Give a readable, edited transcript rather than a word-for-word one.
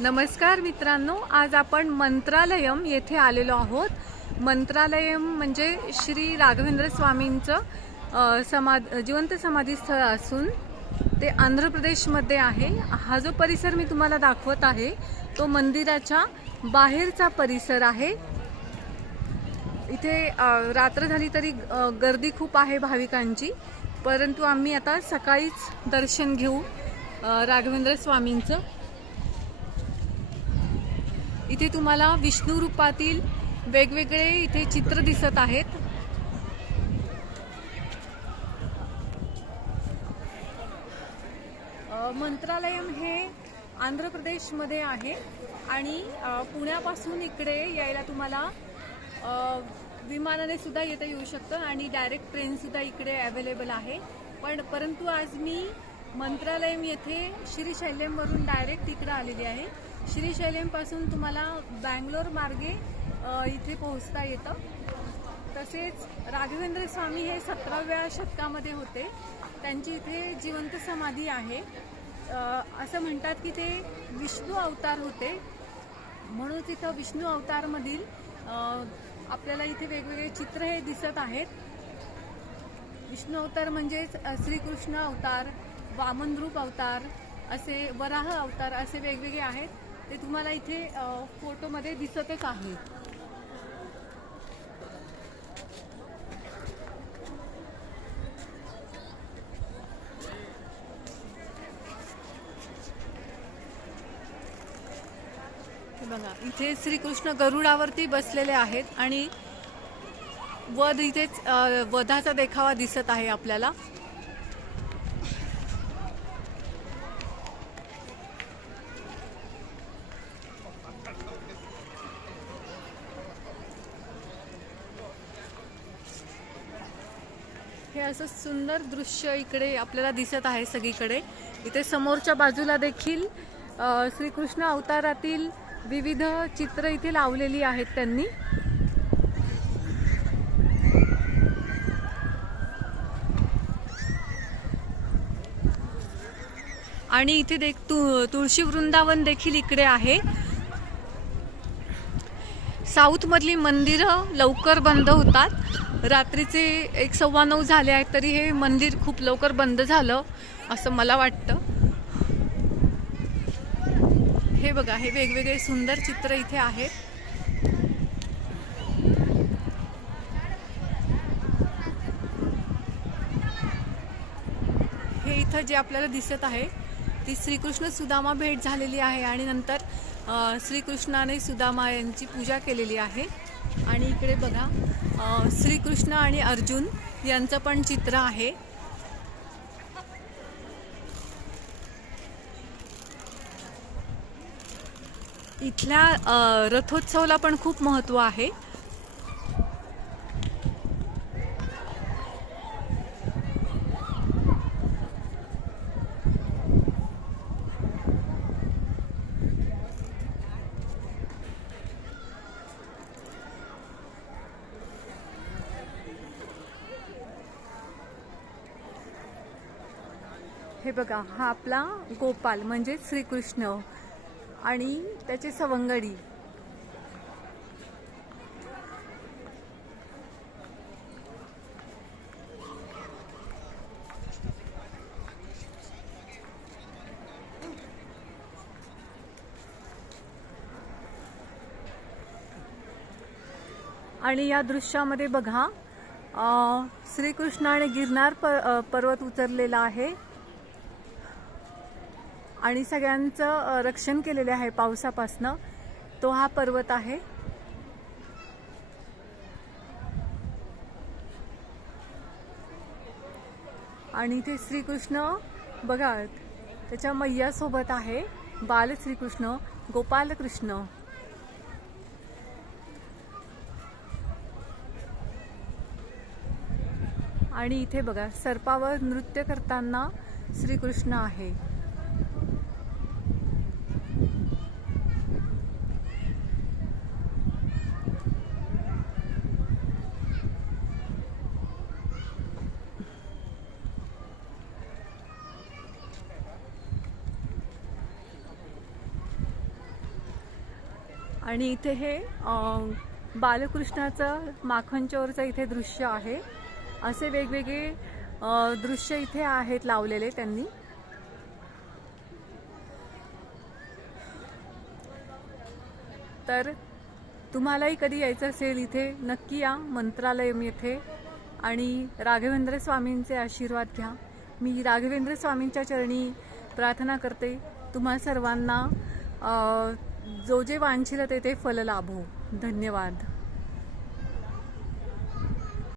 नमस्कार मित्रांनो, आज आपण मंत्रालयम येथे आलेलो आहोत। मंत्रालयम म्हणजे श्री राघवेंद्र स्वामींचं जिवंत समाधी स्थळ असून ते आंध्र प्रदेशमध्ये आहे। हा जो परिसर मी तुम्हाला दाखवत आहे तो मंदिराच्या बाहेरचा परिसर आहे। इथे रात्र झाली तरी गर्दी खूप आहे भाविकांची, परंतु आम्ही आता सकाळीच दर्शन घेऊ राघवेंद्र स्वामींचं। इथे तुम्हाला विष्णू रूपातील वेगवेगळे इथे चित्र दिसत आहेत। मंत्रालयम हे आंध्र प्रदेशमध्ये आहे आणि पुण्यापासून इकडे यायला तुम्हाला विमानाने सुद्धा येऊ शकतं आणि डायरेक्ट ट्रेन सुद्धा इकडे अवेलेबल आहे। परंतु आज मी मंत्रालयम येथे श्रीशैल्यमवरून डायरेक्ट इकडे आलेली आहे। श्रीशैल्यमपासून तुम्हाला बँगलोर मार्गे इथे पोहोचता येतं। तसेच राघवेंद्र स्वामी हे 17व्या शतकामध्ये होते, त्यांची इथे जिवंत समाधी आहे। असं म्हणतात की ते विष्णू अवतार होते, म्हणून तिथं विष्णू अवतारमधील आपल्याला इथे वेगवेगळे चित्र हे दिसत आहेत। विष्णू अवतार म्हणजेच श्रीकृष्ण अवतार, वामन रूप अवतार, असे वराह अवतार असे वेगवेगळे आहेत। ते तुम्हाला इथे फोटोमध्ये दिसतच आहे। बघा, इथे श्रीकृष्ण गरुडावरती बसलेले आहेत आणि इथेच वधाचा देखावा दिसत आहे आपल्याला। हे असं सुंदर दृश्य इकडे आपल्याला दिसत आहे सगळीकडे। इथे समोरच्या बाजूला देखील श्रीकृष्ण अवतारातील विविध चित्र इथे लावलेली आहेत त्यांनी। आणि इथे तुळशी वृंदावन देखील इकडे आहे। साऊथ मधली मंदिरं लवकर बंद होतात, रात्रीचे 8:15 झाले आहेत तरी हे मंदिर खूप लवकर बंद झालं असं मला वाटतं। हे बघा, हे वेगवेगळे सुंदर चित्र इथे आहेत। हे इथं जे आपल्याला दिसत आहे ती श्रीकृष्ण सुदामा भेट झालेली आहे आणि नंतर श्रीकृष्णाने सुदामा यांची पूजा केलेली आहे। आणि इकडे बघा श्रीकृष्ण आणि अर्जुन यांचं पण चित्र आहे। इथल्या रथोत्सवाला पण खूप महत्त्व आहे। हे बघा, हा आपला गोपाल म्हणजे श्रीकृष्ण आणि त्याचे सवंगडी। आणि या दृश्यामध्ये बघा श्रीकृष्णाने गिरनार पर्वत उतरलेला आहे आणि सगळ्यांचं रक्षण केलेले आहे पावसापासनं। तो हा पर्वत आहे। आणि इथे श्रीकृष्ण बघा त्याच्या मैया सोबत आहे, बाल श्रीकृष्ण, गोपाल कृष्ण। आणि इथे बघा सर्पावर नृत्य करताना श्रीकृष्ण आहे। आणि इथे हे बालकृष्णाचं माखनचोरचं इथे दृश्य आहे. असे वेगवेगळे दृश्य इथे आहेत लावलेले त्यांनी. तर तुम्हालाही कधी यायचं असेल इथे नक्की या मंत्रालयम येथे आणि राघवेंद्र स्वामींचे आशीर्वाद घ्या. मी राघवेंद्र स्वामींच्या चरणी प्रार्थना करते तुम्हा सर्वांना जो जे वांछिल ते फल लाभो. धन्यवाद.